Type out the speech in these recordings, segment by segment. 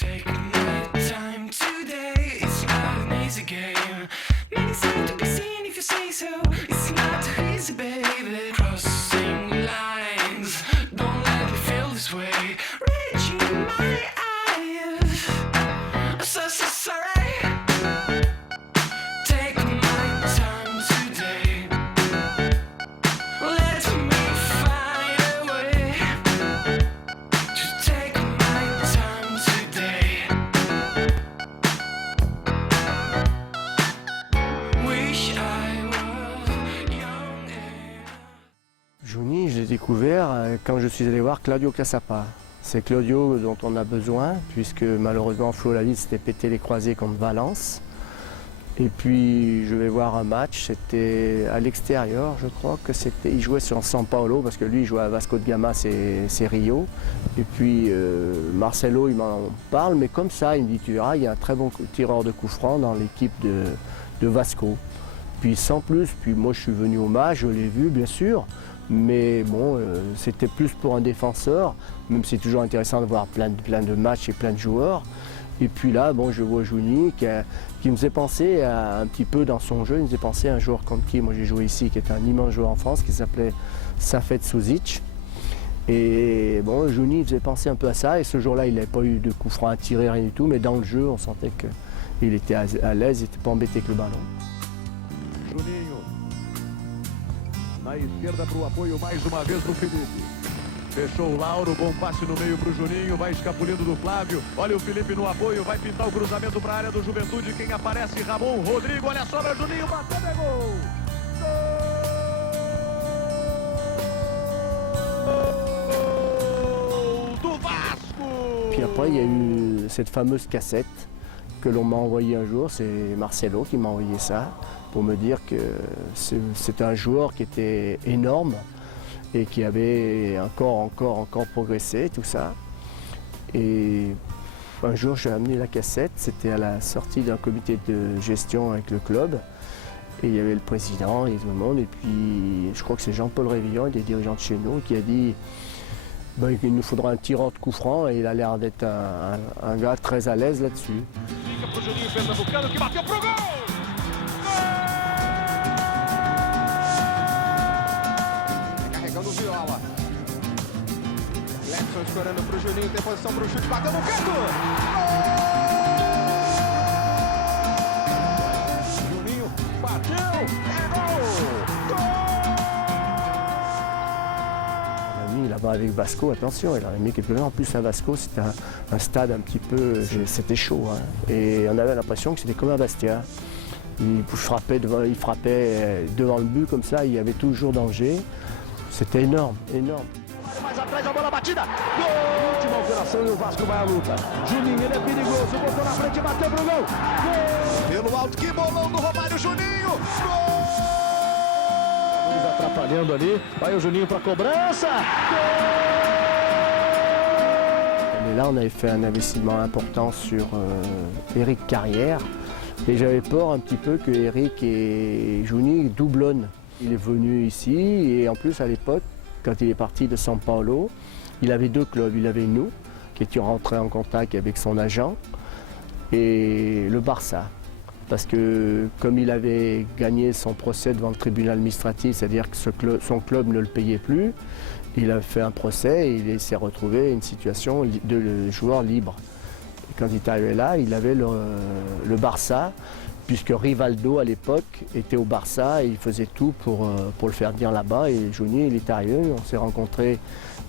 Take my time today, it's not an easy game. Many seem to be seen if you say so. It's not too easy, baby. Crossing lines, don't let me feel this way. Reaching my eyes, so sorry. Take my time today. Let me find a way to take my time today. Wish I was young enough. Jouni, je l'ai découvert quand je suis allé voir Claudio Cassapa. C'est Claudio dont on a besoin, puisque malheureusement Flo Lalide s'était pété les croisés contre Valence. Et puis je vais voir un match, c'était à l'extérieur, je crois que c'était. Il jouait sur São Paulo, parce que lui il jouait à Vasco de Gama, c'est Rio. Et puis Marcelo il m'en parle, mais comme ça, il me dit tu verras, il y a un très bon tireur de coup franc dans l'équipe de Vasco. Puis sans plus, puis moi je suis venu au match, je l'ai vu bien sûr, mais bon, c'était plus pour un défenseur, même si c'est toujours intéressant de voir plein de matchs et plein de joueurs. Et puis là, bon, je vois Jouni qui me faisait penser un petit peu dans son jeu, il me faisait penser à un joueur comme qui moi j'ai joué ici, qui était un immense joueur en France, qui s'appelait Safet Suzic. Et bon, Jouni faisait penser un peu à ça, et ce jour-là, il n'avait pas eu de coup franc à tirer, rien du tout, mais dans le jeu, on sentait qu'il était à l'aise, il n'était pas embêté avec le ballon. Juninho, na esquerda para o apoio mais uma vez do Felipe. Fechou o Lauro, bom passe no meio para o Juninho, vai escapulindo do Flávio. Olha o Felipe no apoio, vai pintar o cruzamento para a área do Juventude. Quem aparece? Ramon, Rodrigo, olha a sobra, Juninho, bateu, pegou! Gol do Vasco! Puis après, il y a eu cette fameuse cassette que l'on m'a envoyée un jour, c'est Marcelo qui m'a envoyé ça, pour me dire que c'était un joueur qui était énorme et qui avait encore progressé, tout ça. Et un jour, j'ai amené la cassette, c'était à la sortie d'un comité de gestion avec le club. Et il y avait le président et tout le monde. Et puis, je crois que c'est Jean-Paul Révillon, des dirigeants de chez nous, qui a dit ben, qu'il nous faudra un tireur de coup franc. Et il a l'air d'être un gars très à l'aise là-dessus. Carregando o Viola. Gleison escorando pro Juninho, tem posição pro chute, bateu no canto! Gol! Juninho bateu, é gol! On a mis là-bas avec Vasco, attention, il en a mis quelques-uns. En plus, à Vasco, c'était un stade un petit peu, c'était chaud. Hein. Et on avait l'impression que c'était comme à Bastia. Il frappait devant le but comme ça, il y avait toujours danger. C'était énorme, énorme. Mais atrás a bola batida. Gol! Última alteração e o Vasco vai à luta. Juninho, ele é perigoso, botou na frente, bateu pro gol. Gol! Pelo alto, que bolão do Romário Juninho. Gol! Eles atrapalhando ali. Vai o Juninho para cobrança. Et là, on avait fait un investissement important sur Eric Carrière. Et j'avais peur un petit peu que Eric et Jouni doublonnent. Il est venu ici et en plus à l'époque, quand il est parti de São Paulo, il avait deux clubs. Il avait nous, qui étions rentrés en contact avec son agent, et le Barça. Parce que comme il avait gagné son procès devant le tribunal administratif, c'est-à-dire que son club ne le payait plus, il a fait un procès et il s'est retrouvé une situation de joueur libre. Et quand il est arrivé là, il avait le Barça, puisque Rivaldo à l'époque était au Barça et il faisait tout pour le faire venir là-bas. Et Jouni, il est arrivé, on s'est rencontrés,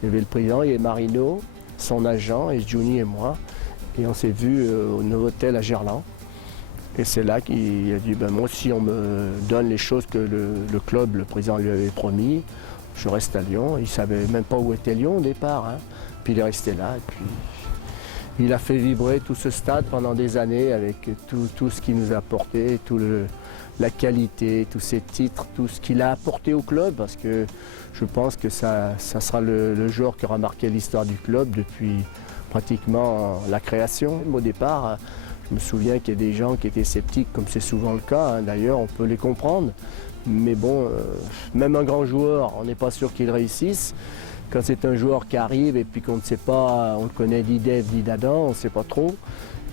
il y avait le président, il y avait Marino, son agent, et Jouni et moi. Et on s'est vus au Novotel à Gerland. Et c'est là qu'il a dit, ben moi si on me donne les choses que le club, le président lui avait promis, je reste à Lyon. Il ne savait même pas où était Lyon au départ. Hein. Puis il est resté là. Et puis, il a fait vibrer tout ce stade pendant des années avec tout ce qu'il nous a apporté, la qualité, tous ses titres, tout ce qu'il a apporté au club, parce que je pense que ça sera le joueur qui aura marqué l'histoire du club depuis pratiquement la création. Au départ, je me souviens qu'il y a des gens qui étaient sceptiques, comme c'est souvent le cas, hein. D'ailleurs on peut les comprendre, mais bon, même un grand joueur, on n'est pas sûr qu'il réussisse. Quand c'est un joueur qui arrive et puis qu'on ne sait pas, on le connaît ni d'Ève ni d'Adam, on ne sait pas trop.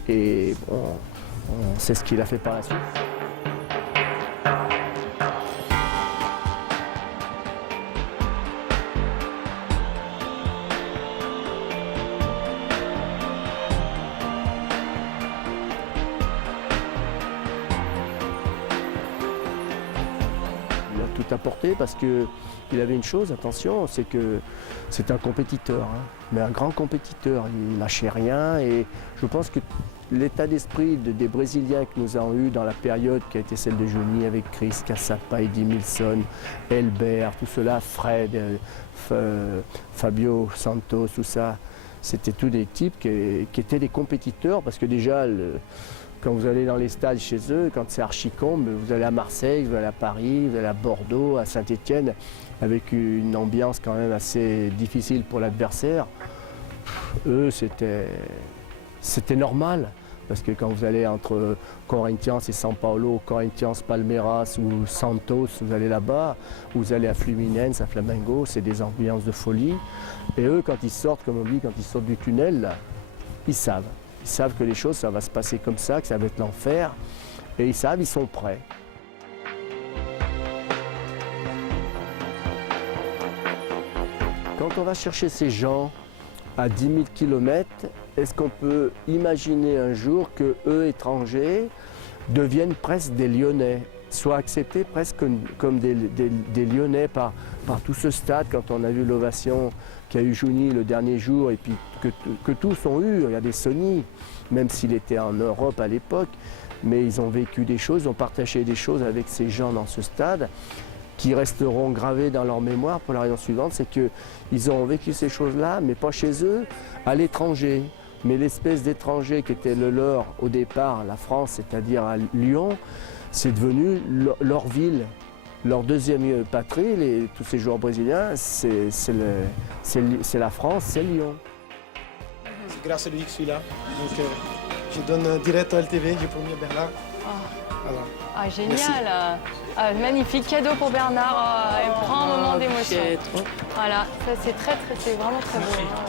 Et bon, on sait ce qu'il a fait par la suite. Il a tout apporté parce qu'il avait une chose, attention, c'est que c'est un compétiteur, hein, mais un grand compétiteur. Il ne lâchait rien et je pense que l'état d'esprit des Brésiliens que nous avons eu dans la période qui a été celle de Johnny avec Chris Cassapa, Eddie Milson, Elbert, tout cela, Fred, Fabio Santos, tout ça, c'était tous des types qui étaient des compétiteurs parce que déjà, quand vous allez dans les stades chez eux, quand c'est archi-combe, vous allez à Marseille, vous allez à Paris, vous allez à Bordeaux, à Saint-Étienne, avec une ambiance quand même assez difficile pour l'adversaire. Eux, c'était normal, parce que quand vous allez entre Corinthians et São Paulo, Corinthians, Palmeiras ou Santos, vous allez là-bas, vous allez à Fluminense, à Flamengo, c'est des ambiances de folie. Et eux, quand ils sortent, comme on dit, quand ils sortent du tunnel, là, ils savent. Ils savent que les choses, ça va se passer comme ça, que ça va être l'enfer. Et ils savent, ils sont prêts. Quand on va chercher ces gens à 10 000 km, est-ce qu'on peut imaginer un jour que eux, étrangers, deviennent presque des Lyonnais, soient acceptés presque comme des Lyonnais par tout ce stade, quand on a vu l'ovation qu'a eu Johnny le dernier jour, et puis que tous ont eu, regardez Sonny, même s'il était en Europe à l'époque, mais ils ont vécu des choses, ils ont partagé des choses avec ces gens dans ce stade, qui resteront gravés dans leur mémoire pour la raison suivante, c'est qu'ils ont vécu ces choses-là, mais pas chez eux, à l'étranger. Mais l'espèce d'étranger qui était le leur au départ, la France, c'est-à-dire à Lyon, c'est devenu leur ville, leur deuxième patrie. Tous ces joueurs brésiliens, c'est la France, c'est Lyon. C'est grâce à lui que je suis là. Donc je donne direct à LTV, j'ai promis à Bernard. Voilà. Ah, génial! Ah, magnifique cadeau pour Bernard. Il prend un moment d'émotion. Voilà, ça c'est vraiment très beau.